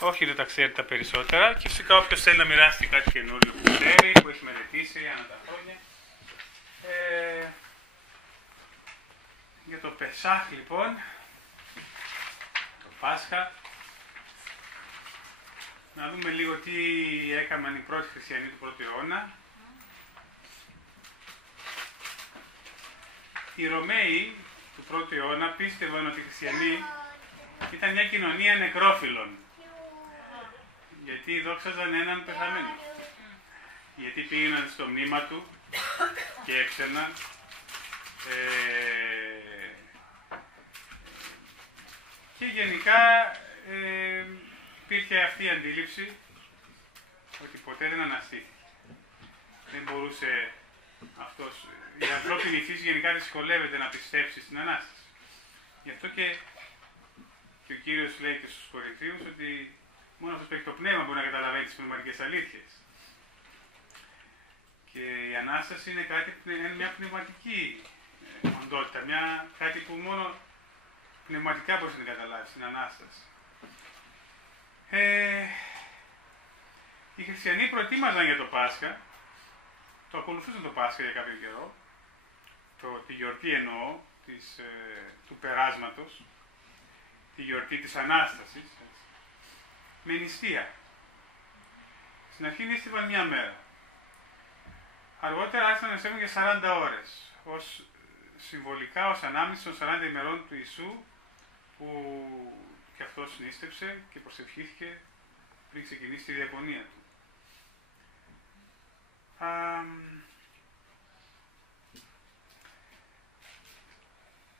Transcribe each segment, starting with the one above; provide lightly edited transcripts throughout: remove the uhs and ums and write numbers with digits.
Όχι, δεν τα ξέρει τα περισσότερα και φυσικά όποιος θέλει να μοιράσει κάτι καινούριο που ξέρει, που έχει μελετήσει ανά τα χρόνια. Για το Πεσάχ λοιπόν, το Πάσχα, να δούμε λίγο τι έκαναν οι πρώτοι χριστιανοί του πρώτου αιώνα. Οι Ρωμαίοι του πρώτου αιώνα πίστευαν ότι οι χριστιανοί ήταν μια κοινωνία νεκρόφιλων. Γιατί δόξαζαν έναν πεθαμένο. Γιατί πήγαιναν στο μνήμα του και έξερναν. Και γενικά υπήρχε αυτή η αντίληψη ότι ποτέ δεν αναστήθηκε. Δεν μπορούσε αυτός, η ανθρώπινη φύση γενικά δυσκολεύεται να πιστέψει στην Ανάσταση. Γι' αυτό και ο Κύριος λέει και στους Κορινθίους ότι μόνο αυτός που έχει το πνεύμα μπορεί να καταλαβαίνει τις πνευματικές αλήθειες. Και η Ανάσταση είναι μια πνευματική οντότητα, κάτι που μόνο πνευματικά μπορείς να την καταλάβεις, την Ανάσταση. Οι χριστιανοί προετοίμαζαν για το Πάσχα, το ακολουθούσαν το Πάσχα για κάποιο καιρό, τη γιορτή εννοώ, του περάσματος, τη γιορτή της Ανάστασης, με νηστεία. Στην αρχή νήστευαν μια μέρα. Αργότερα άρχισαν να νηστεύουν για 40 ώρες, συμβολικά ως ανάμνηση των 40 ημερών του Ιησού, που και αυτός νήστεψε και προσευχήθηκε πριν ξεκινήσει τη διακονία του.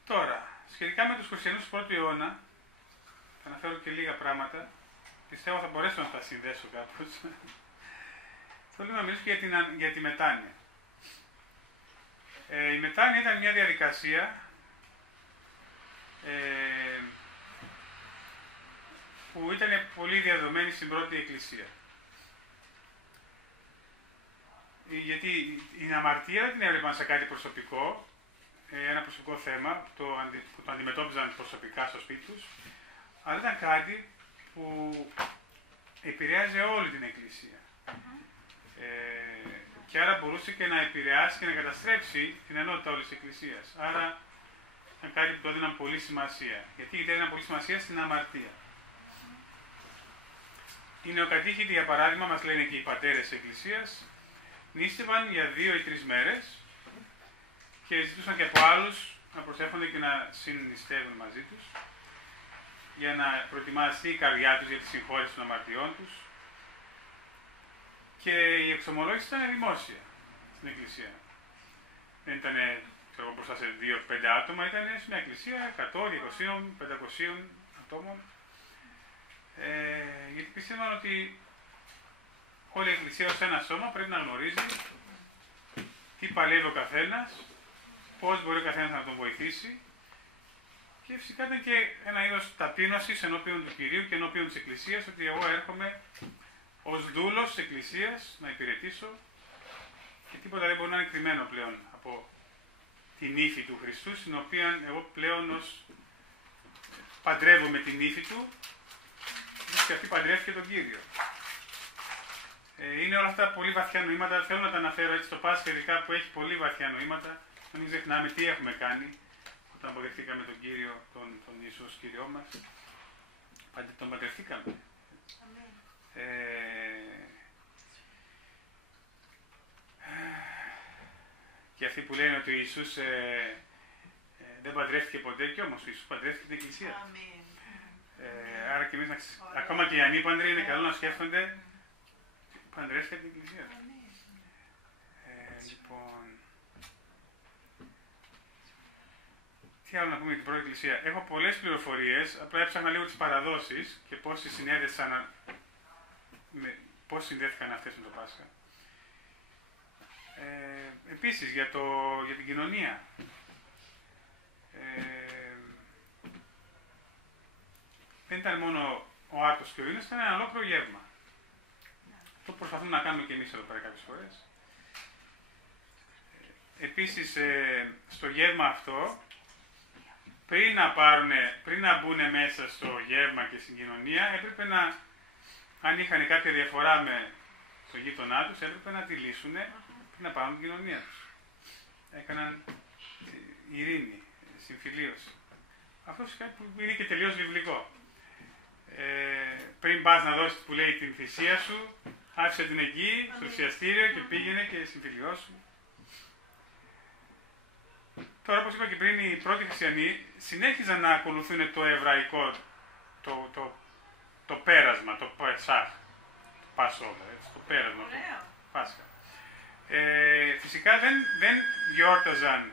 Τώρα, σχετικά με τους χριστιανούς του πρώτου αιώνα, θα αναφέρω και λίγα πράγματα, πιστεύω θα μπορέσω να τα συνδέσω κάπως. Θέλω να μιλήσω για τη μετάνοια. Η μετάνοια ήταν μια διαδικασία που ήταν πολύ διαδομένη στην πρώτη Εκκλησία. Γιατί η αμαρτία δεν την έβλεπαν σε κάτι προσωπικό, ένα προσωπικό θέμα που το αντιμετώπιζαν προσωπικά στο σπίτι τους, αλλά ήταν κάτι που επηρεάζει όλη την Εκκλησία. Και άρα μπορούσε και να επηρεάσει και να καταστρέψει την ενότητα όλης της Εκκλησίας. Άρα ήταν κάτι που το έδιναν πολύ σημασία. Γιατί έδιναν πολύ σημασία στην αμαρτία. Οι νεοκατήχητοι, για παράδειγμα, μας λένε και οι πατέρες της Εκκλησίας, νήστευαν για 2 ή 3 μέρες και ζητούσαν και από άλλους να προσεύχονται και να συννηστεύουν μαζί τους για να προετοιμαστεί η καρδιά τους για τη συγχώρεση των αμαρτιών τους. Και η εξομολόγηση ήταν δημόσια στην Εκκλησία. Δεν ήταν μπροστά σε 2-5 άτομα, ήταν σε μια εκκλησία 100, 200, 500 ατόμων. Γιατί πίστευαν ότι όλη η Εκκλησία ως ένα σώμα πρέπει να γνωρίζει τι παλεύει ο καθένας, πώς μπορεί ο καθένας να τον βοηθήσει, και φυσικά ήταν και ένα είδος ταπείνωσης ενώπιον του Κυρίου και ενώπιον της Εκκλησίας, ότι εγώ έρχομαι ως δούλος της Εκκλησίας να υπηρετήσω και τίποτα δεν μπορεί να είναι κρυμμένο πλέον από την ύφη του Χριστού, στην οποία εγώ πλέον παντρεύομαι την ύφη του και αυτή παντρεύτηκε τον Κύριο. Είναι όλα αυτά πολύ βαθιά νοήματα, θέλω να τα αναφέρω έτσι στο Πάσχα, ειδικά που έχει πολύ βαθιά νοήματα, να μην ξεχνάμε τι έχουμε κάνει όταν παντρευτήκαμε τον Κύριο, τον Ιησού ως Κύριό μας. Τον παντρευτήκαμε. Και αυτοί που λένε ότι ο Ιησούς δεν παντρεύτηκε ποτέ, και όμως ο Ιησούς παντρεύτηκε την Εκκλησία. Άρα και εμείς, ακόμα και οι ανήπαντροι, είναι καλό να σκέφτονται παντρεύτηκε την Εκκλησία. Λοιπόν, τι άλλο να πούμε για την πρώτη Εκκλησία. Έχω πολλές πληροφορίες, απλά έψαχνα λίγο τις παραδόσεις και πώς συνδέθηκαν αυτές με το Πάσχα. Επίσης, για την κοινωνία. Δεν ήταν μόνο ο άρτος και ο ίνος, ήταν ένα ολόκληρο γεύμα. Αυτό προσπαθούμε να κάνουμε και εμείς εδώ πέρα κάποιες φορές. Επίσης, στο γεύμα αυτό, πριν να μπουν μέσα στο γεύμα και στην κοινωνία, έπρεπε να αν είχαν κάποια διαφορά με τον γείτονά τους, έπρεπε να τη λύσουν πριν να πάρουν την κοινωνία τους. Έκαναν ειρήνη, συμφιλίωση. Αυτό φυσικά που είναι και τελείως βιβλικό. Πριν πας να δώσεις που λέει την θυσία σου, άφησε την εκεί, στο θυσιαστήριο και πήγαινε και συμφιλιώσου. Τώρα, όπως είπα και πριν, οι πρώτοι χριστιανοί συνέχιζαν να ακολουθούν το εβραϊκό, το πέρασμα, το Πεσάχ, το Passover, το πέρασμα, το Πάσχα. Φυσικά δεν γιόρταζαν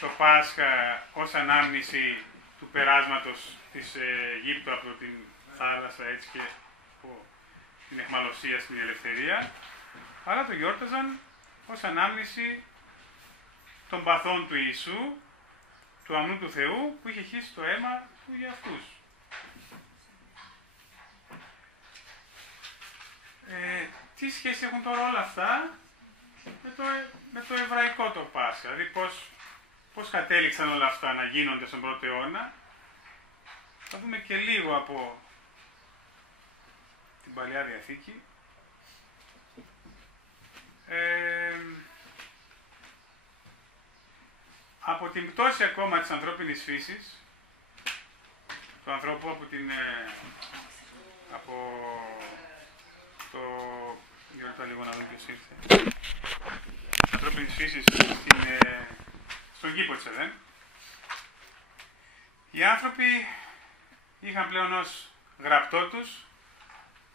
το Πάσχα ως ανάμνηση του περάσματος της Αιγύπτου από την θάλασσα, έτσι, και από την αιχμαλωσία στην ελευθερία, αλλά το γιόρταζαν ως ανάμνηση των παθών του Ιησού, του αμνού του Θεού, που είχε χύσει το αίμα του για αυτούς. Τι σχέση έχουν τώρα όλα αυτά με το εβραϊκό το Πάσχα, δηλαδή πώς κατέληξαν όλα αυτά να γίνονται στον πρώτο αιώνα. Θα δούμε και λίγο από την Παλαιά Διαθήκη. Από την πτώση ακόμα της ανθρώπινης φύσης, του ανθρώπου από το... Για λίγο να δούμε ποιος ήρθε. Της ανθρώπινης φύσης στον κήπο της Εδέν. Οι άνθρωποι είχαν πλέον ως γραπτό τους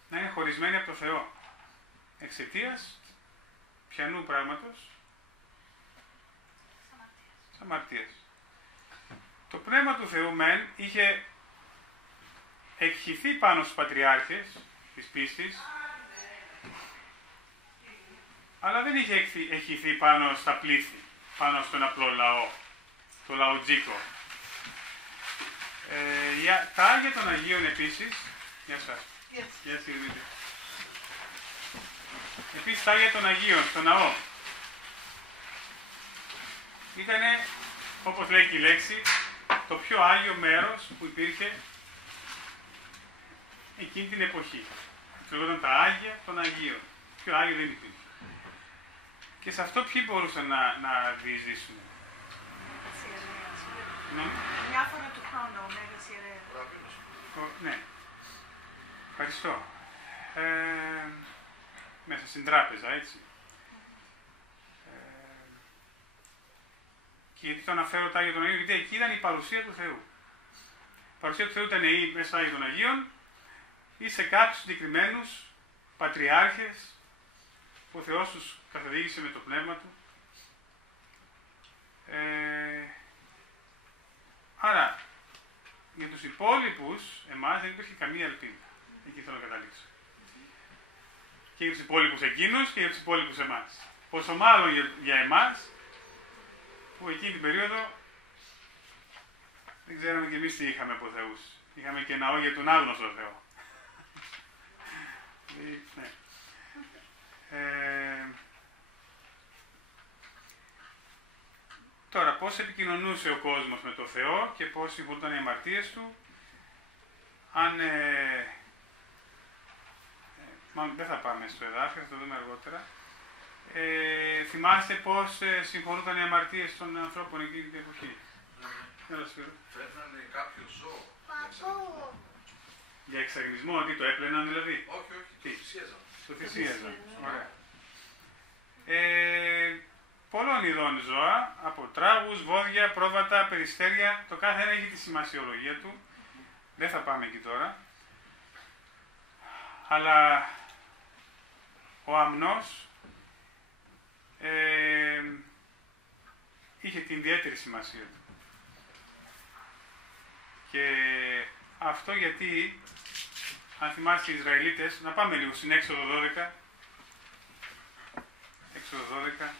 να είναι χωρισμένοι από το Θεό. Εξαιτίας ποιανού πράγματος? Της αμαρτίας. Το Πνεύμα του Θεού μεν είχε εκχυθεί πάνω στους πατριάρχες της πίστης, αλλά δεν είχε εκχυθεί πάνω στα πλήθη, πάνω στον απλό λαό, το λαοτζίκο. Τα Άγια των Αγίων επίσης, γεια σας, γεια σας. Επίσης τα Άγια των Αγίων στο ναό ήταν, όπως λέει και η λέξη, το πιο άγιο μέρος που υπήρχε εκείνη την εποχή. Λεγόταν τα Άγια των Αγίων. Πιο άγιο δεν υπήρχε. Και σε αυτό ποιοι μπορούσαν να διεισδύσουν? Μια φορά του χρόνου, ο Μέγας Ιερέας. Ναι. Ευχαριστώ. Μέσα στην τράπεζα, έτσι. Και γιατί το αναφέρω τα Άγια των Αγίων? Γιατί εκεί ήταν η παρουσία του Θεού. Η παρουσία του Θεού ήταν ή μέσα στα Άγια των Αγίων ή σε κάποιους συγκεκριμένους πατριάρχες που ο Θεός τους καθοδήγησε με το Πνεύμα Του. Άρα, για τους υπόλοιπους, εμάς δεν υπήρχε καμία ελπίδα. Εκεί θέλω να καταλήξω. Και για τους υπόλοιπους εκείνους και για τους υπόλοιπους εμάς. Πόσο μάλλον για εμάς, που εκείνη την περίοδο δεν ξέραμε κι εμείς τι είχαμε από θεούς. Είχαμε και ναό για τον άγνωστο Θεό. Ναι. Τώρα, πώς επικοινωνούσε ο κόσμος με το Θεό και πώς συμβούνταν οι αμαρτίες του, αν... μάλλον δεν θα πάμε στο εδάφιο, θα το δούμε αργότερα. Θυμάστε πώς συγχωρούνταν οι αμαρτίες των ανθρώπων εκείνη την εποχή? Φέρνανε κάποιο ζώο. Για εξαγνισμό, τι το έπλαιναν δηλαδή? Όχι, το θυσίαζαν. Το θυσίαζαν, ωραία. Πολλών ειδών ζώα, από τράγους, βόδια, πρόβατα, περιστέρια, το κάθε ένα έχει τη σημασιολογία του. Δεν θα πάμε εκεί τώρα. Αλλά ο αμνός είχε την ιδιαίτερη σημασία του. Και αυτό γιατί, αν θυμάστε οι Ισραηλίτες, να πάμε λίγο στην Έξοδο 12, Έξοδο 12,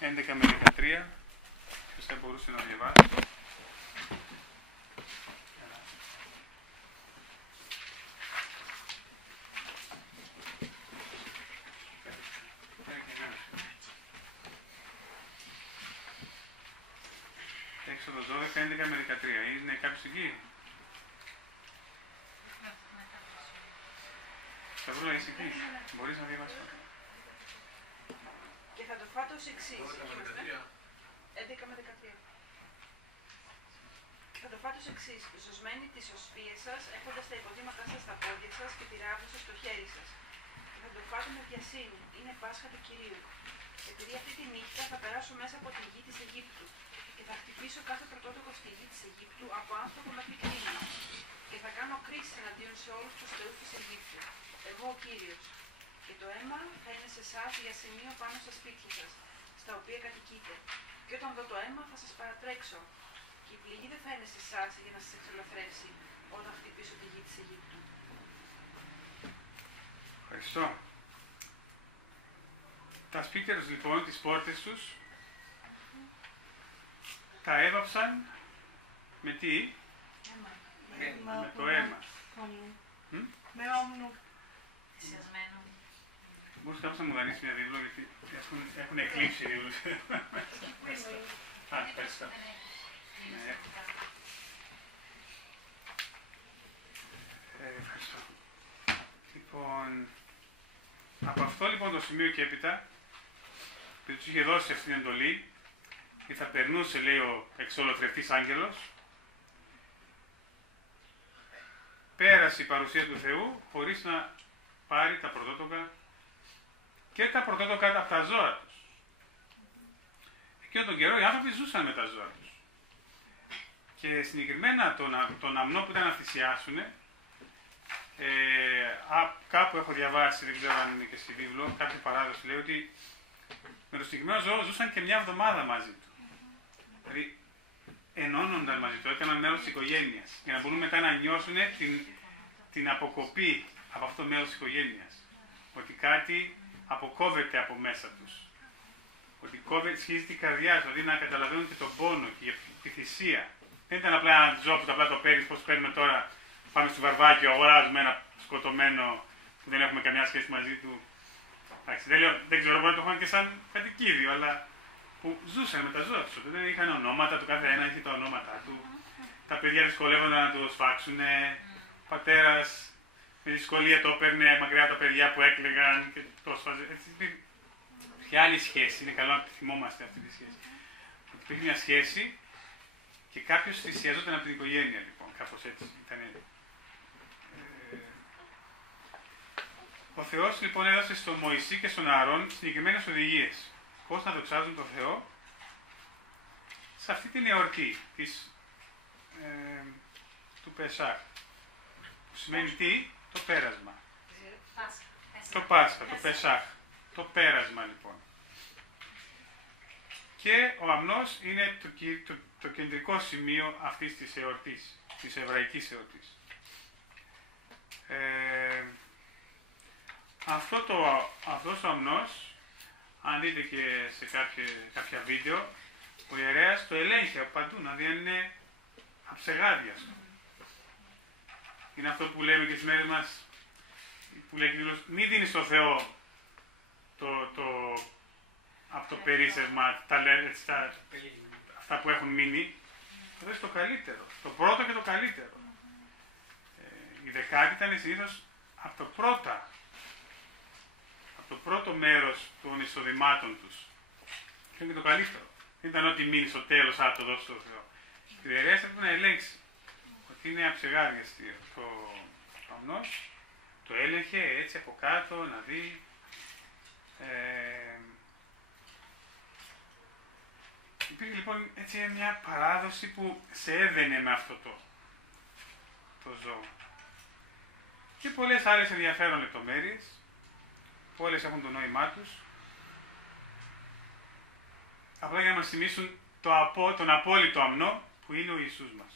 11 με 13, ποιος θα μπορούσε να διαβάσει. Έξοδο 12, 11 με 13, είναι κάποιος εκεί? Σταυρούλα, είσαι εκεί. Μπορείς να διαβάσεις. Και θα το φάτε ως εξής. 11 με 13. Και θα το φάτε ως εξής. Ζωσμένοι τις οσφίες σας, έχοντας τα υποδήματά σας στα πόδια σας και τη ράβδα σας στο χέρι σας. Και θα το φάτε με βιασύνη. Είναι Πάσχα του Κυρίου. Επειδή αυτή τη νύχτα θα περάσω μέσα από τη γη της Αιγύπτου και θα χτυπήσω κάθε πρωτότοκο στη γη της Αιγύπτου από άνθρωπο μέχρι κτήμα. Και θα κάνω κρίση εναντίον σε όλους τους θεούς της Αιγύπτου. Εγώ ο Κύριος. Και το αίμα θα είναι σε εσάς για σημείο πάνω στα σπίτια σας, στα οποία κατοικείτε. Και όταν δω το αίμα θα σας παρατρέξω. Και η πληγή δεν θα είναι σε εσάς για να σας εξολοθρεύσει όταν χτυπήσω τη γη της Αιγύπτου. Ευχαριστώ. Τα σπίκερους λοιπόν, τις πόρτες τους, τα έβαψαν με τι? Με το αίμα. Με όμνου. Θυσιασμένο. Μπορείς κάποιος να μου δανείσει μια βίβλο, γιατί έχουν εκλείψει οι βίβλους. Α, ευχαριστώ. Ευχαριστώ. Λοιπόν, από αυτό λοιπόν το σημείο και έπειτα, που τους είχε δώσει αυτήν την εντολή, και θα περνούσε, λέει, ο εξολοθρευτής άγγελος, πέρασε η παρουσία του Θεού χωρίς να πάρει τα πρωτότοκα και τα πρωτότοκα από τα ζώα τους. Εκείνο τον καιρό οι άνθρωποι ζούσαν με τα ζώα τους. Και συγκεκριμένα τον αμνό που ήταν να θυσιάσουν, κάπου έχω διαβάσει, δεν ξέρω αν είναι και στη βίβλο, κάποια παράδοση λέει ότι με το συγκεκριμένο ζώο ζούσαν και μια εβδομάδα μαζί του. Δηλαδή ενώνονταν μαζί του, έκαναν μέρος της οικογένειας, για να μπορούν μετά να νιώσουν την αποκοπή από αυτό το μέρος της οικογένειας. Ότι κάτι αποκόβεται από μέσα τους. Ότι σχίζει την καρδιά τους, δηλαδή να καταλαβαίνουν και τον πόνο και τη θυσία. Δεν ήταν απλά ένα ζώο που απλά το παίρνεις, πώς παίρνουμε τώρα, πάμε στο βαρβάκιο, αγοράζουμε ένα σκοτωμένο που δεν έχουμε καμιά σχέση μαζί του. Εντάξει, δεν ξέρω, μπορεί να το έχουν και σαν κατοικίδιο, αλλά που ζούσαν με τα ζώα τους. Δεν είχαν ονόματα, το κάθε ένα είχε τα ονόματά του. Τα παιδιά δυσκολεύονταν να το σφάξουν. Ο πατέρας με δυσκολία το έπαιρνε μακριά από τα παιδιά που έκλαιγαν και το σφάζε. Ποια άλλη σχέση, είναι καλό να θυμόμαστε αυτή τη σχέση. Ότι υπήρχε μια σχέση και κάποιος θυσιαζόταν από την οικογένεια, λοιπόν, κάπως έτσι ήταν. Ο Θεός λοιπόν έδωσε στον Μωυσή και στον Ααρών συγκεκριμένες οδηγίες. Πώς να δοξάζουν τον Θεό σε αυτή την εορτή του Πεσάχ. Που σημαίνει τι? Το πέρασμα. Το Πάσχα, το Πεσάχ. Το πέρασμα λοιπόν. Και ο αμνός είναι το κεντρικό σημείο αυτής της εορτής, της εβραϊκής εορτής. Αυτός ο αμνός, αν δείτε και σε κάποια βίντεο, ο ιερέας το ελέγχει από παντού, δηλαδή αν είναι αψεγάδιαστο. Είναι αυτό που λέμε και στις μέρες μας, που λέει και μην δίνεις στο Θεό από το περίσσευμα, αυτά που έχουν μείνει, θα δώσει το καλύτερο, το πρώτο και το καλύτερο. Η δεκάτη ήταν συνήθως από το πρώτο μέρος των εισοδημάτων τους. Και είναι και το καλύτερο. Δεν ήταν ότι μείνει στο τέλος, το δώσει στο Θεό. Η ιερέας έπρεπε να ελέγξει ότι είναι αψεγάδιαστη το αμνός, το έλεγχε έτσι από κάτω, να δει. Υπήρχε λοιπόν έτσι μια παράδοση που σε έδαινε με αυτό το ζώο. Και πολλές άλλες ενδιαφέρον λεπτομέρειες, που όλες έχουν το νόημά τους, απλά για να μας θυμίσουν τον απόλυτο αμνό που είναι ο Ιησούς μας.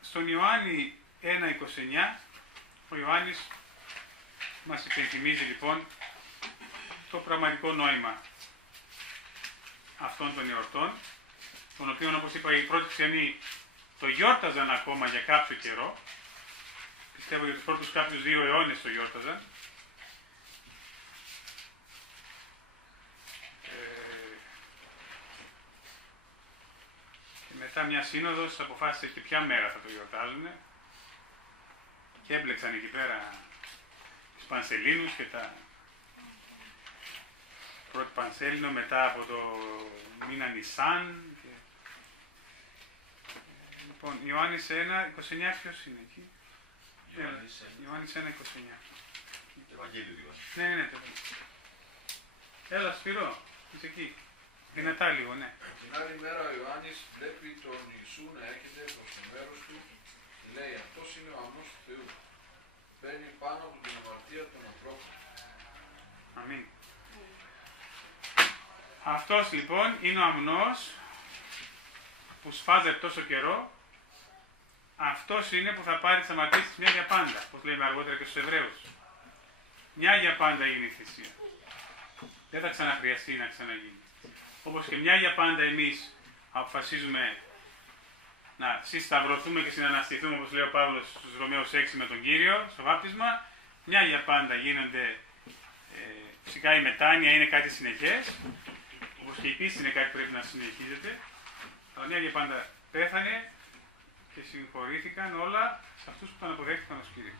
Στον Ιωάννη 1.29, ο Ιωάννης μας υπενθυμίζει λοιπόν το πραγματικό νόημα αυτών των εορτών, των οποίων, όπως είπα, οι πρώτοι χριστιανοί το γιόρταζαν ακόμα για κάποιο καιρό. Πιστεύω για τους πρώτους κάποιους 2 αιώνες το γιόρταζαν. Και μετά μια σύνοδος αποφάσισε και ποια μέρα θα το γιορτάζουν. και έμπλεξαν εκεί πέρα τους Πανσελίνους και τα πρώτο Πανσέλινο, μετά από το μήνα Νισάν. Και... λοιπόν, Ιωάννης 1, 29, ποιος είναι εκεί? Ιωάννης 1, 29. Ευαγγέλιο δηλαδή. Ναι. Έλα, Σπύρο, είσαι εκεί. Δυνατά λίγο, ναι. Την άλλη μέρα ο Ιωάννης βλέπει τον Ιησού να έρχεται προς το μέρος του και λέει αυτός είναι ο αμνός του Θεού. Παίρνει πάνω από την αμαρτία των ανθρώπων. Αμήν. Αυτός λοιπόν είναι ο αμνός που σφάζεται τόσο καιρό. Αυτός είναι που θα πάρει τις αμαρτίες μια για πάντα, όπως λέμε αργότερα και στους Εβραίους. Μια για πάντα έγινε η θυσία. Δεν θα ξαναχρειαστεί να ξαναγίνει. Όπως και μια για πάντα εμείς αποφασίζουμε να συσταυρωθούμε και συναναστηθούμε, όπως λέει ο Παύλος στους Ρωμαίους 6 με τον Κύριο, στο βάπτισμα, μια για πάντα γίνονται, φυσικά η μετάνοια είναι κάτι συνεχές, όπως και η πίστη είναι κάτι που πρέπει να συνεχίζεται, αλλά μια για πάντα πέθανε και συγχωρήθηκαν όλα σε αυτούς που τον αποδέχτηκαν ως Κύριο.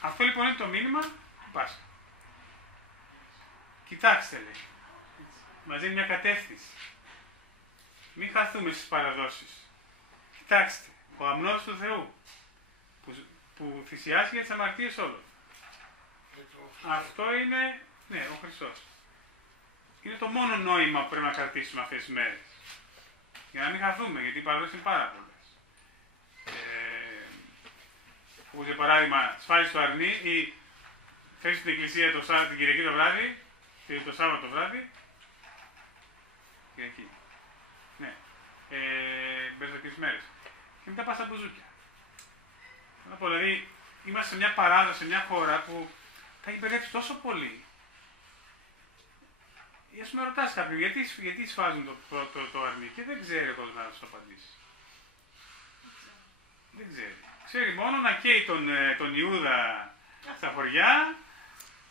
Αυτό λοιπόν είναι το μήνυμα του Πάσχα. Κοιτάξτε, λέει, μας δίνει μια κατεύθυνση. Μην χαθούμε στις παραδόσεις. Κοιτάξτε, ο αμνός του Θεού που θυσιάζει για τις αμαρτίες όλων. Αυτό είναι, ναι, ο Χριστός. Είναι το μόνο νόημα που πρέπει να κρατήσουμε αυτές τις μέρες. Για να μην χαθούμε, γιατί οι παραδόσεις είναι πάρα πολλές. Όπως για παράδειγμα, σφάζεις το αρνί ή θες στην εκκλησία την Κυριακή το βράδυ, το Σάββατο το βράδυ. Κυριακή. Ναι. Μπες αυτές μέρες. Και μετά πας στα μπουζούκια. Δηλαδή, είμαστε σε μια παράδοση, σε μια χώρα που τα έχει μπερδέψει τόσο πολύ. Ας με ρωτάς κάποιον, γιατί σφάζουν το αρνί και δεν ξέρει ο κόσμος να σου απαντήσει. Δεν ξέρει. Ξέρει μόνο να καίει τον Ιούδα στα χωριά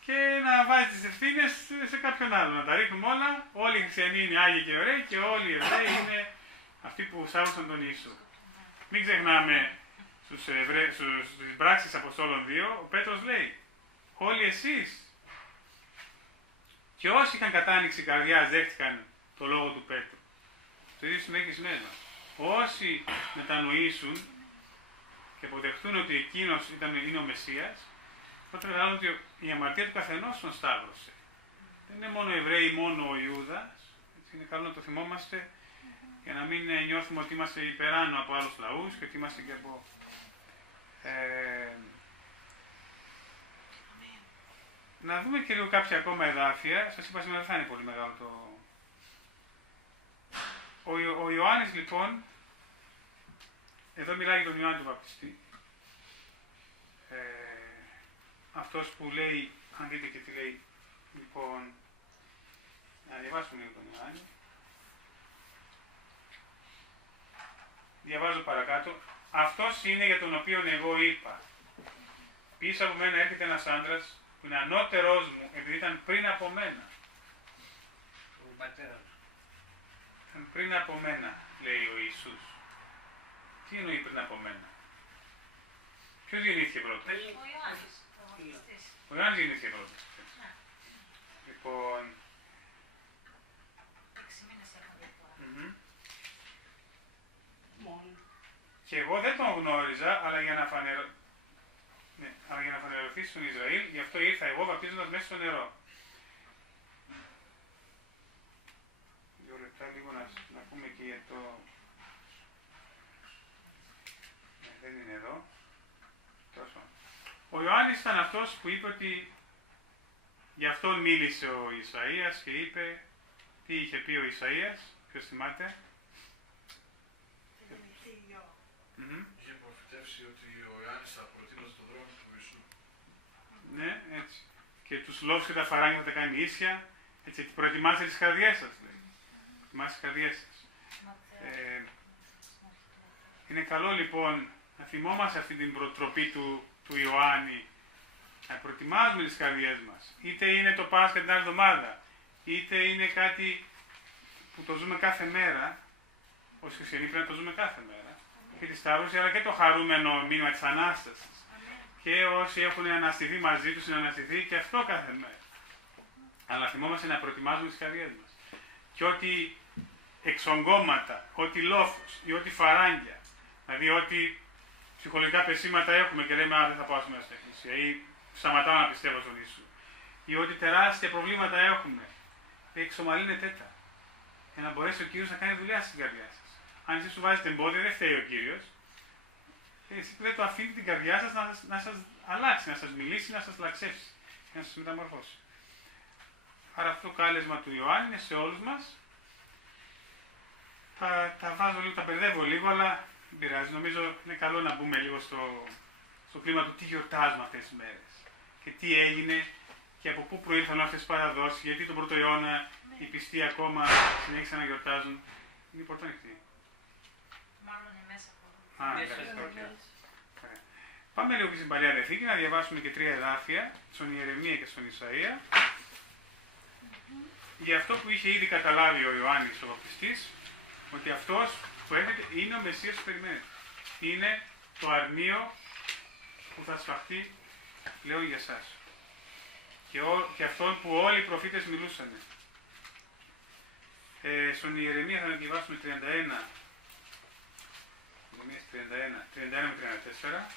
και να βάζει τις ευθύνες σε κάποιον άλλο. Να τα ρίχνουμε όλα. Όλοι οι χριστιανοί είναι άγιοι και ωραίοι και όλοι οι Εβραίοι είναι αυτοί που σάβωσαν τον Ιησού. Μην ξεχνάμε στις πράξεις Αποστόλων 2, ο Πέτρος λέει, όλοι εσείς και όσοι είχαν κατάνοιξη καρδιάς δέχτηκαν το λόγο του Πέτρου. Το ίδιο συνέχει στις μέρες μας. Όσοι μετανοήσουν και αποδεχτούν ότι εκείνος είναι ο Μεσσίας, τότε λέγανε ότι η αμαρτία του καθενός τον σταύρωσε. Δεν είναι μόνο οι Εβραίοι, μόνο ο Ιούδας. Έτσι είναι καλό να το θυμόμαστε για να μην νιώθουμε ότι είμαστε υπεράνω από άλλους λαούς και ότι είμαστε και από... Να δούμε και λίγο κάποια ακόμα εδάφια. Σας είπα σήμερα δεν θα είναι πολύ μεγάλο το... Ο Ιωάννης λοιπόν, εδώ μιλάει για τον Ιωάννη τον Βαπτιστή. Αυτός που λέει, αν δείτε και τι λέει, λοιπόν, να διαβάσουμε λίγο τον Ιωάννη. Διαβάζω παρακάτω. Αυτός είναι για τον οποίο εγώ είπα. Πίσω από μένα έρχεται ένας άντρας που είναι ανώτερός μου, επειδή ήταν πριν από μένα. Ο πατέρας. Ήταν πριν από μένα, λέει ο Ιησούς. Τι εννοεί πριν από μένα? Ποιος γεννήθηκε πρώτος? Ο Ιωάννης. Ο Ιωάννης γεννήθηκε πρώτος. Λοιπόν... 6 μήνες είχα διαφορά. Και εγώ δεν τον γνώριζα, αλλά για να φανερωθεί στον Ισραήλ, γι' αυτό ήρθα εγώ βαπτίζοντας μέσα στο νερό. 2 λεπτά λίγο να πούμε και για το... δεν είναι εδώ. Τόσο. Ο Ιωάννης ήταν αυτός που είπε ότι γι' αυτόν μίλησε ο Ισαΐας και είπε τι είχε πει ο Ισαΐας, ποιος θυμάται? Είχε προφητεύσει ότι ο Ιωάννης θα προτείνωσε τον δρόμο του Ιησού. Ναι, έτσι. Και τους λόγους και τα φαράγγια θα τα κάνει ίσια. Έτσι, προετοιμάστε τις καρδιές σας, λέει. Προετοιμάστε τις καρδιές σας. Είναι καλό λοιπόν να θυμόμαστε αυτή την προτροπή του Ιωάννη, να προετοιμάζουμε τις καρδιές μας. Είτε είναι το Πάσχα την άλλη εβδομάδα, είτε είναι κάτι που το ζούμε κάθε μέρα. Ως χριστιανοί πρέπει να το ζούμε κάθε μέρα. και τη Σταύρωση, αλλά και το χαρούμενο μήνυμα της Ανάστασης. Και όσοι έχουν αναστηθεί μαζί τους, να αναστηθεί και αυτό κάθε μέρα. Αλλά θυμόμαστε να προετοιμάζουμε τις καρδιές μας. Και ό,τι εξογκώματα, ό,τι λόφος ή ό,τι φαράγγια, δηλαδή ό,τι ψυχολογικά πεσήματα έχουμε και λέμε «Α, δεν θα πάω σήμερα στην εκκλησία» ή «Σταματάω να πιστεύω στον Ιησού» ή ό,τι τεράστια προβλήματα έχουμε, εξομαλύνετε τα, για να μπορέσει ο Κύριος να κάνει δουλειά στην καρδιά σας. Αν εσείς σου βάζετε εμπόδια, δεν φταίει ο Κύριος. Εσύ δεν το αφήνει την καρδιά σας να σας αλλάξει, να σας μιλήσει, να σας λαξεύσει και να σας μεταμορφώσει. Άρα αυτό το κάλεσμα του Ιωάννη είναι σε όλους μας. Τα βάζω λίγο, τα μπερδεύω λίγο, αλλά δεν πειράζει. Νομίζω είναι καλό να μπούμε λίγο στο κλίμα του τι γιορτάζουμε αυτές τις μέρες και τι έγινε και από πού προήλθαν αυτές τις παραδόσεις, γιατί τον πρώτο αιώνα οι πιστοί ακόμα συνέχισαν να γιορτάζουν. Είναι η πόρτα ανοιχτή. Μάλλον είναι μέσα από Πάμε λίγο και στην Παλιά Διαθήκη να διαβάσουμε και 3 εδάφια, στον Ιερεμία και στον Ισαΐα, για αυτό που είχε ήδη καταλάβει ο Ιωάννης ο Βαπτιστής, ότι αυτός που έρχεται είναι ο Μεσσίας που περιμένετε. Είναι το αρνείο που θα σφαχτεί πλέον για εσάς. Και αυτόν που όλοι οι προφήτες μιλούσαν. Στον Ιερεμία θα διαβάσουμε 31 με 34.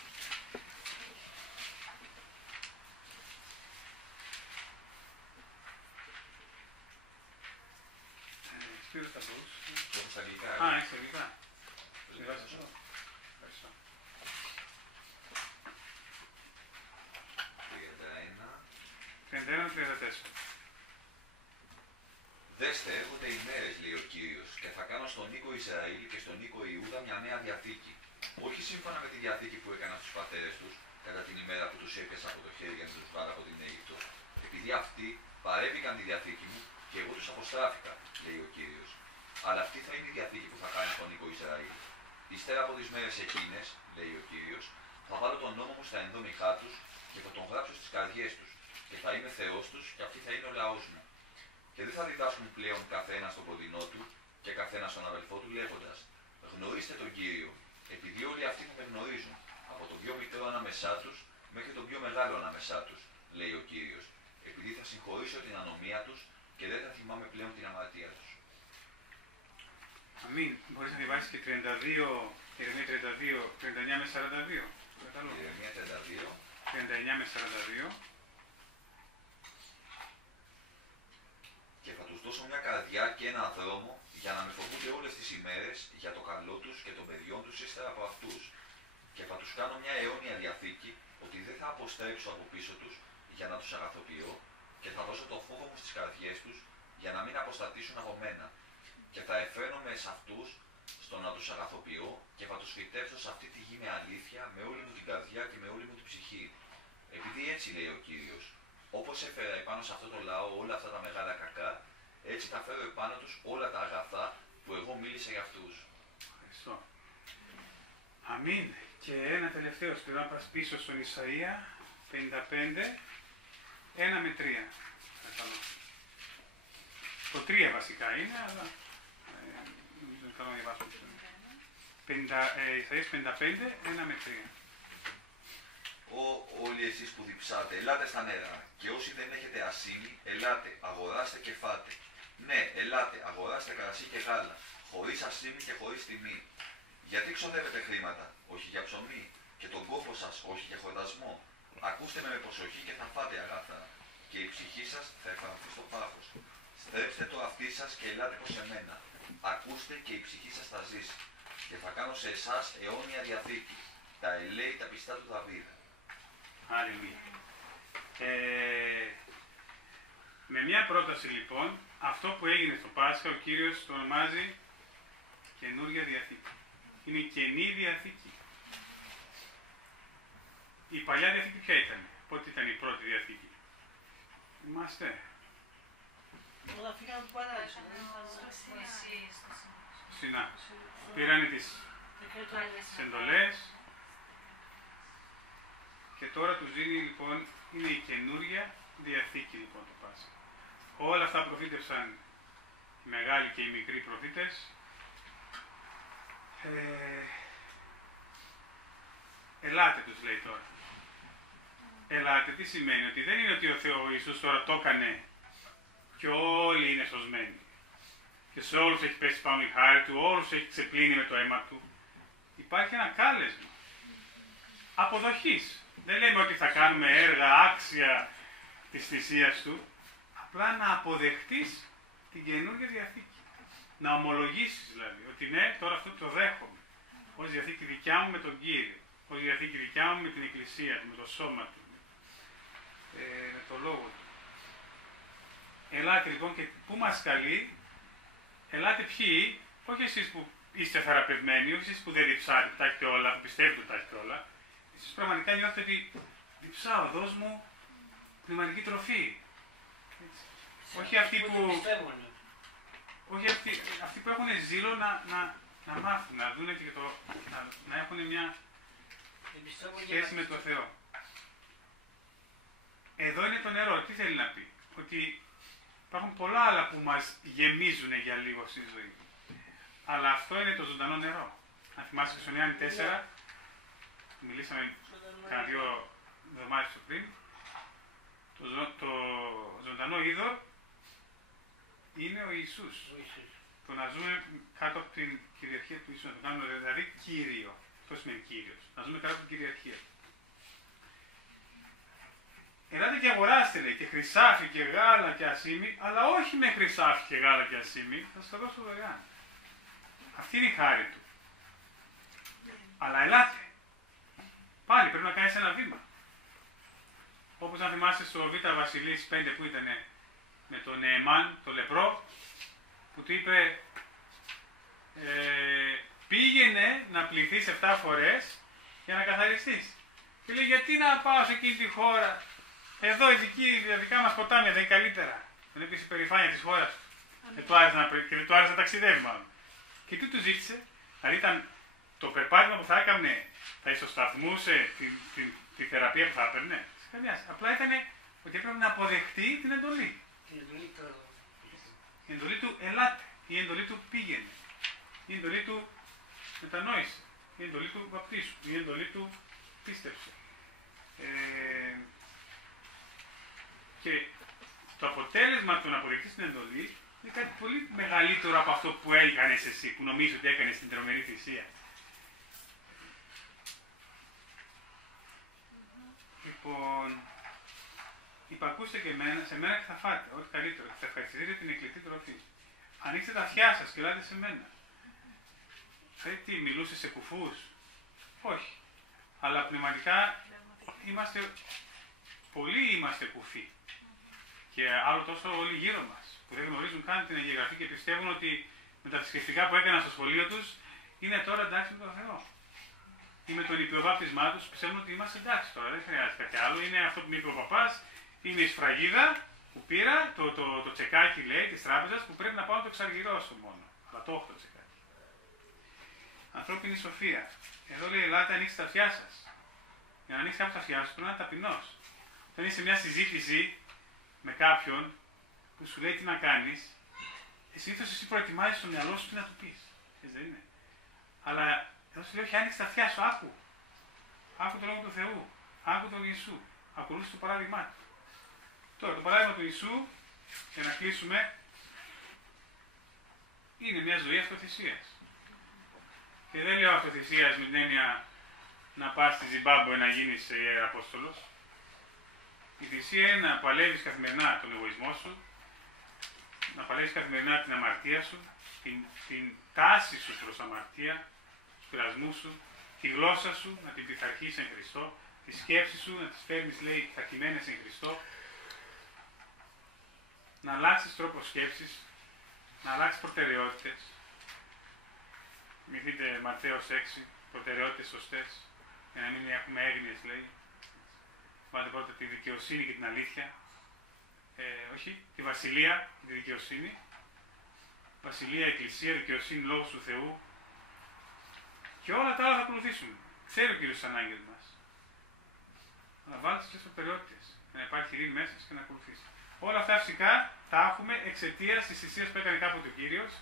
Σπύρος θα μπορούσε. Το έχω στα αγγλικά. Α, έχεις αγγλικά. Ευχαριστώ. 31 με 34. Δέστε, έρχονται οι μέρες, λέει ο Κύριος, και θα κάνω στον οίκο Ισραήλ και στον οίκο Ιούδα μια νέα διαθήκη. Όχι σύμφωνα με τη διαθήκη που έκανα στους πατέρες τους, κατά την ημέρα που τους έπιασα από το χέρι για να τους πάρω από την Αίγυπτο. Επειδή αυτοί παρέβηκαν τη διαθήκη μου και εγώ τους αποστράφηκα, λέει ο Κύριος. Αλλά αυτή θα είναι η διαθήκη που θα κάνει στον οίκο Ισραήλ. Ύστερα από τις μέρες εκείνες, λέει ο Κύριος, θα βάλω τον νόμο μου στα ενδόμηχά τους και θα τον γράψω στις καρδιές τους. Και θα είμαι Θεός τους και αυτοί θα είναι ο λαός μου. Και δεν θα διδάσκουν πλέον καθένα στον κοντινό του και καθένα στον αδελφό του, λέγοντας: γνωρίστε τον Κύριο, επειδή όλοι αυτοί που με γνωρίζουν, από τον πιο μικρό ανάμεσά τους μέχρι τον πιο μεγάλο ανάμεσά τους, λέει ο Κύριος, επειδή θα συγχωρήσω την ανομία τους και δεν θα θυμάμαι πλέον την αμαρτία τους. Αμήν. Μπορείς να διαβάσεις και 32, Ιερεμία 32, 39 με 42. Ιερεμία 32. 39 με 42. Και θα τους δώσω μια καρδιά και έναν δρόμο για να με φοβούνται όλες τις ημέρες για το καλό τους και των παιδιών τους ύστερα από αυτούς. Και θα τους κάνω μια αιώνια διαθήκη ότι δεν θα αποστρέψω από πίσω τους για να τους αγαθοποιώ και θα δώσω το φόβο μου στις καρδιές τους για να μην αποστατήσουν από μένα. Και θα εφαίνομαι σε αυτούς στο να τους αγαθοποιώ και θα τους φυτέψω σε αυτή τη γη με αλήθεια, με όλη μου την καρδιά και με όλη μου την ψυχή. Επειδή έτσι λέει ο Κύριος, όπως έφερα επάνω σε αυτό το λαό όλα αυτά τα μεγάλα κακά, έτσι θα φέρω επάνω τους όλα τα αγαθά που εγώ μίλησα για αυτούς. Ευχαριστώ. Αμήν. Και ένα τελευταίο σπίρο, να πας πίσω στον Ισαΐα 55, 1 με 3. Το 3 βασικά είναι, αλλά νομίζω είναι καλό να διαβάσουμε. Ισαΐας 55, 1 με 3. Όλοι εσείς που διψάτε, ελάτε στα νερά. Και όσοι δεν έχετε ασύνη, ελάτε, αγοράστε και φάτε. Ναι, ελάτε, αγοράστε κρασί και γάλα, χωρίς ασύνη και χωρίς τιμή. Γιατί ξοδεύετε χρήματα, όχι για ψωμί, και τον κόπο σας, όχι για χορτασμό. Ακούστε με προσοχή και θα φάτε αγαθά, και η ψυχή σας θα εφαρμοστεί στο πάθος. Στρέψτε το αυτί σας και ελάτε προς εμένα. Ακούστε και η ψυχή σας θα ζήσει. Και θα κάνω σε εσάς αιώνια διαθήκη, τα ελέη τα πιστά του Δαβίδ. Αλληλούια. Με μια πρόταση λοιπόν, αυτό που έγινε στο Πάσχα, ο Κύριος το ονομάζει καινούργια Διαθήκη. Είναι η Καινή Διαθήκη. Η Παλιά Διαθήκη ποια ήταν, πότε ήταν η πρώτη Διαθήκη? Είμαστε. Όταν φύγανε του παράδεισου. Συνά. Πήρανε τις εντολές και τώρα τους δίνει λοιπόν, είναι η καινούρια Διαθήκη λοιπόν το Πάσχα. Όλα αυτά που προφήτευσαν οι μεγάλοι και οι μικροί προφήτες Ελάτε, τους λέει τώρα. Ελάτε, τι σημαίνει? Ότι δεν είναι ότι ο Θεός Ιησούς τώρα το έκανε και όλοι είναι σωσμένοι. Και σε όλους έχει πέσει πάνω η χάρη του, όλους έχει ξεπλύνει με το αίμα του. Υπάρχει ένα κάλεσμα αποδοχής. Δεν λέμε ότι θα κάνουμε έργα άξια της θυσίας του, απλά να αποδεχτείς την καινούργια Διαθήκη. Να ομολογήσεις δηλαδή, ότι ναι, τώρα αυτό το δέχομαι. Ως Διαθήκη δικιά μου με τον Κύριο. Ως Διαθήκη δικιά μου με την Εκκλησία του, με το σώμα του, με το λόγο του. Ελάτε λοιπόν και πού μας καλεί? Ελάτε ποιοι? Όχι εσείς που είστε θεραπευμένοι, όχι εσείς που δεν διψάτε, που τα έχετε όλα, που πιστεύετε ότι τα έχετε όλα. Εσείς πραγματικά νιώθετε ότι διψάω, δώσ' μου πνευματική τροφή. Έτσι. Όχι αυτοί που... Όχι αυτοί που έχουν ζήλο να μάθουν, να δουν και να έχουν μια σχέση με τον Θεό. Εδώ είναι το νερό. Τι θέλει να πει? Ότι υπάρχουν πολλά άλλα που μας γεμίζουν για λίγο στη ζωή. Αλλά αυτό είναι το ζωντανό νερό. Αν θυμάστε στον Ιωάννη 4, μιλήσαμε κάνα 2 εβδομάδες πριν, το ζωντανό είδωρ είναι ο Ιησούς. Το να ζούμε κάτω από την κυριαρχία του Ιησού, να το κάνουμε δηλαδή Κύριο. Αυτό σημαίνει Κύριος. Να ζούμε κάτω από την κυριαρχία. Ελάτε και αγοράστε, λέει, και χρυσάφι και γάλα και ασίμι, αλλά όχι με χρυσάφι και γάλα και ασίμι, θα σας τα δώσω δωρεάν. Αυτή είναι η χάρη του. Αλλά ελάτε. Πάλι πρέπει να κάνεις ένα βήμα. Όπως αν θυμάστε στο Β' Βασιλείς 5 που ήταν με τον Νεεμάν, τον λεπρό, που του είπε πήγαινε να πληθείς 7 φορές για να καθαριστείς. Και λέει, γιατί να πάω σε εκείνη τη χώρα? Εδώ τα δικά μας ποτάμια δεν είναι καλύτερα. Δεν έπεισε η περηφάνεια της χώρας. Και δεν του άρεσε να ταξιδεύει μάλλον. Και τι του ζήτησε? Δηλαδή ήταν το περπάτημα που θα έκανε, θα ισοσταθμούσε τη θεραπεία που θα έπαιρνε. Απλά ήταν ότι έπρεπε να αποδεχτεί την εντολή. Η εντολή του ελάτε. Η εντολή του πήγαινε. Η εντολή του μετανόησε. Η εντολή του βαπτίσου. Η εντολή του πίστεψε. Και το αποτέλεσμα του να αποδεχτείς την εντολή είναι κάτι πολύ μεγαλύτερο από αυτό που έκανες εσύ, που νομίζω ότι έκανες στην τρομερή θυσία. Λοιπόν, υπακούστε και εμένα, σε μένα και θα φάτε, ό,τι καλύτερο, και θα ευχαριστηθείτε την εκλεκτή τροφή. Ανοίξτε τα αυτιά σας και ελάτε σε μένα. Τι, μιλούσε σε κουφούς? Όχι. Αλλά πνευματικά πολλοί είμαστε κουφοί. Και άλλο τόσο όλοι γύρω μας, που δεν γνωρίζουν καν την Αγία Γραφή και πιστεύουν ότι με τα θρησκευτικά που έκαναν στο σχολείο τους είναι τώρα εντάξει με τον Θεό. Ή με τον υπηοβάπτισμά τους πιστεύουν ότι είμαστε εντάξει τώρα, δεν χρειάζεται κάτι άλλο. Είναι αυτό που μου είπε ο παπάς, είναι η σφραγίδα που πήρα, το τσεκάκι λέει της τράπεζας που πρέπει να πάω να το εξαργυρώσω μόνο. Αλλά το έχω το τσεκάκι. Ανθρώπινη σοφία. Εδώ λέει ελάτε ανοίξτε τα αυτιά σας. Για να ανοίξει κάποιος τα αυτιά σου πρέπει να είναι ταπεινός. Όταν είσαι σε μια συζήτηση με κάποιον που σου λέει τι να κάνεις, συνήθως εσύ προετοιμάζεις στο μυαλό σου τι να του πεις. Έτσι δεν είναι? Αλλά εδώ σου λέει όχι, άνοιξε τα αυτιά σου, άκου. Άκου το λόγο του Θεού. Άκου τον Ιησού. Ακολούθησε το παράδειγμά του. Τώρα το παράδειγμα του Ιησού, για να κλείσουμε, είναι μια ζωή αυτοθυσίας. Και δεν λέω αυτοθυσίας με την έννοια να πας στη Ζιμπάμπουε να γίνεις Απόστολος. Η θυσία είναι να παλεύεις καθημερινά τον εγωισμό σου, να παλεύεις καθημερινά την αμαρτία σου, την τάση σου προς αμαρτία, τους πειρασμούς σου, τη γλώσσα σου να την πειθαρχείς εν Χριστώ, τη σκέψη σου να τις φέρνεις, λέει, κακημένες εν Χριστώ, να αλλάξεις τρόπο σκέψης, να αλλάξεις προτεραιότητες. Θυμηθείτε Ματθαίος 6, προτεραιότητες σωστές, για να μην έχουμε έγνοιες, λέει. Βάλτε πρώτα τη δικαιοσύνη και την αλήθεια. Όχι, τη βασιλεία και τη δικαιοσύνη. Βασιλεία, εκκλησία, δικαιοσύνη, λόγος του Θεού. Και όλα τα άλλα θα ακολουθήσουν. Ξέρει ο Κύριος τις ανάγκες μας. Αλλά βάλτε τις προτεραιότητες. Να υπάρχει ειρήνη μέσα και να ακολουθήσει. Όλα αυτά φυσικά τα έχουμε εξαιτίας της θυσίας που έκανε κάποτε ο Κύριος.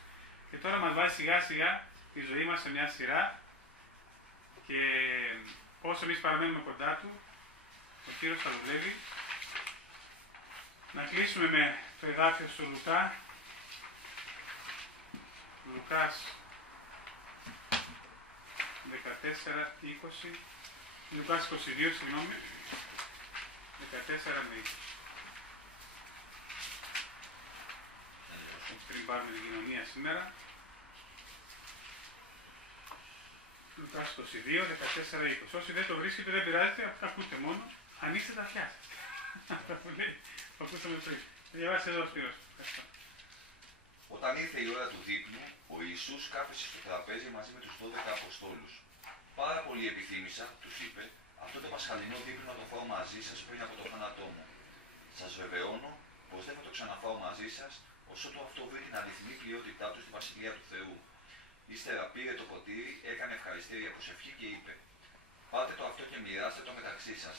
Και τώρα μας βάζει σιγά σιγά τη ζωή μας σε μια σειρά. Και όσο εμείς παραμένουμε κοντά του, ο Κύριος θα δουλεύει. Να κλείσουμε με το εδάφιο στο Λουκά. Λουκάς 14 και 20. Λουκάς 22, συγγνώμη. 14 με 20. Πριν πάρουμε την κοινωνία σήμερα. Λουκάς 22, 14, 20. Όσοι δεν το βρίσκετε δεν πειράζεται, ακούτε μόνο. Ανοίξτε τα αυτιά σας. Αυτά που λέει, που ακούσαμε πριν. Διαβάστε εδώ, Σπύρος. Όταν ήρθε η ώρα του δείπνου, ο Ιησούς κάθισε στο τραπέζι μαζί με τους 12 Αποστόλους. Πάρα πολύ επιθύμησα, τους είπε, αυτό το πασχαλινό δείπνο να το φάω μαζί σας πριν από το θάνατό μου. Σας βεβαιώνω πως δεν θα το ξαναφάω μαζί σας, ώσοτου αυτό βρει την αληθινή πλειότητά του στη Βασιλεία του Θεού. Ύστερα πήρε το ποτήρι, έκανε ευχαριστήρια προσευχή και είπε: Πάρτε το αυτό και μοιράστε το μεταξύ σας.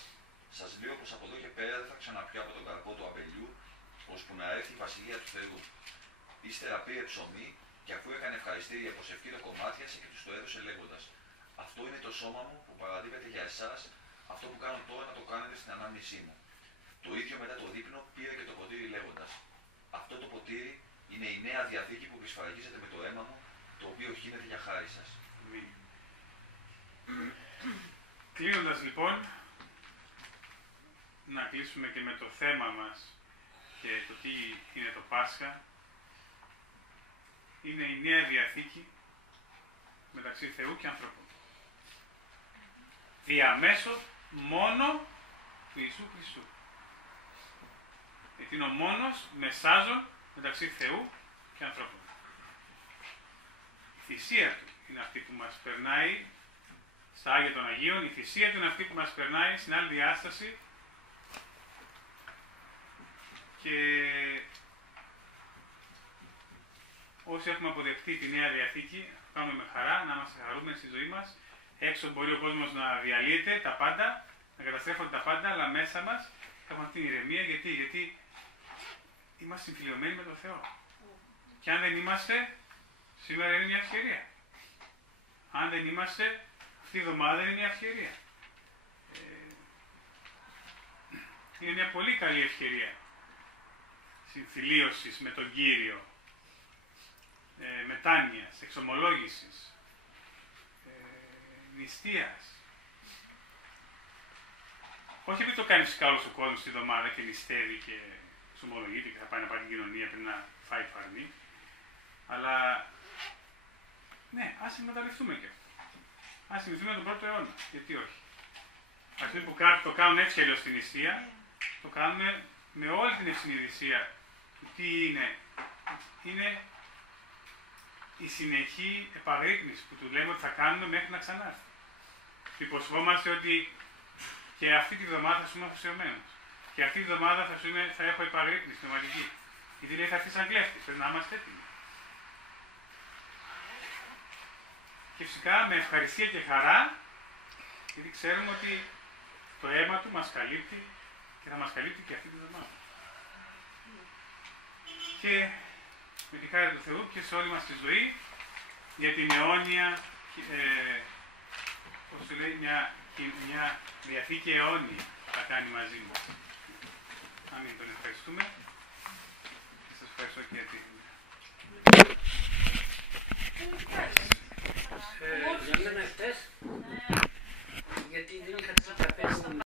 Σας λέω πως από εδώ και πέρα δεν θα ξαναπιώ από τον καρπό του αμπελιού, ώσπου να έρθει η Βασιλεία του Θεού. Ύστερα πήρε ψωμί και αφού έκανε ευχαριστήρια προσευχή το κομμάτιασε και τους το έδωσε λέγοντας: Αυτό είναι το σώμα μου που παραδίδεται για εσάς, αυτό που κάνω τώρα να το κάνετε στην ανάμνησή μου. Το ίδιο μετά το δείπνο πήρε και το ποτήρι λέγοντας: Αυτό το ποτήρι είναι η νέα διαθήκη που επισφραγίζεται με το αίμα μου, το οποίο χύνεται για χάρη σας. Κλείνοντας λοιπόν, να κλείσουμε και με το θέμα μας και το τι είναι το Πάσχα. Είναι η νέα διαθήκη μεταξύ Θεού και ανθρώπων. Διαμέσω μόνο του Ιησού Χριστού. Γιατί είναι ο μόνος μεσάζων μεταξύ Θεού και ανθρώπων. Η θυσία του είναι αυτή που μας περνάει στα Άγια των Αγίων, η θυσία του είναι αυτή που μας περνάει στην άλλη διάσταση και όσοι έχουμε αποδεχτεί τη Νέα Διαθήκη, κάνουμε με χαρά, να είμαστε χαρούμενοι στη ζωή μας. Έξω μπορεί ο κόσμος να διαλύεται τα πάντα, να καταστρέφονται τα πάντα, αλλά μέσα μας έχουμε αυτή την ηρεμία. Γιατί είμαστε συμφιλειωμένοι με τον Θεό. Και αν δεν είμαστε, σήμερα είναι μια ευκαιρία. Αν δεν είμαστε, αυτή η εβδομάδα είναι μια ευκαιρία. Είναι μια πολύ καλή ευκαιρία συμφιλίωσης με τον Κύριο, μετάνοιας, εξομολόγησης, νηστείας. Όχι επειδή το κάνει φυσικά όλος ο κόσμος τη εβδομάδα και νηστεύει και εξομολογείται και θα πάει να πάρει την κοινωνία πριν να φάει φαρμί, αλλά ναι, ας συμμεταλλευτούμε και αυτό. Ας θυμηθούμε τον πρώτο αιώνα. Γιατί όχι. Αυτοί που το κάνουν έτσι αλλιώς στην νηστεία, το κάνουμε με όλη την ευσυνειδησία του τι είναι. Είναι η συνεχή επαγρύπνηση που του λέμε ότι θα κάνουμε μέχρι να ξανάρθει. Υποσχόμαστε ότι και αυτή τη βδομάδα θα είμαι αφοσιωμένος. Και αυτή τη βδομάδα θα έχω επαγρύπνηση πνευματική. Γιατί λέει θα έρθει σαν κλέφτης, πρέπει να είμαστε έτοιμοι. Και φυσικά με ευχαριστία και χαρά, γιατί ξέρουμε ότι το αίμα του μας καλύπτει και θα μας καλύπτει και αυτή τη βδομάδα. Και με τη χάρη του Θεού και σε όλη μας τη ζωή, για την αιώνια, πώς το λέει, μια διαθήκη αιώνια θα κάνει μαζί μας. Αμήν, τον ευχαριστούμε και σας ευχαριστώ και για την...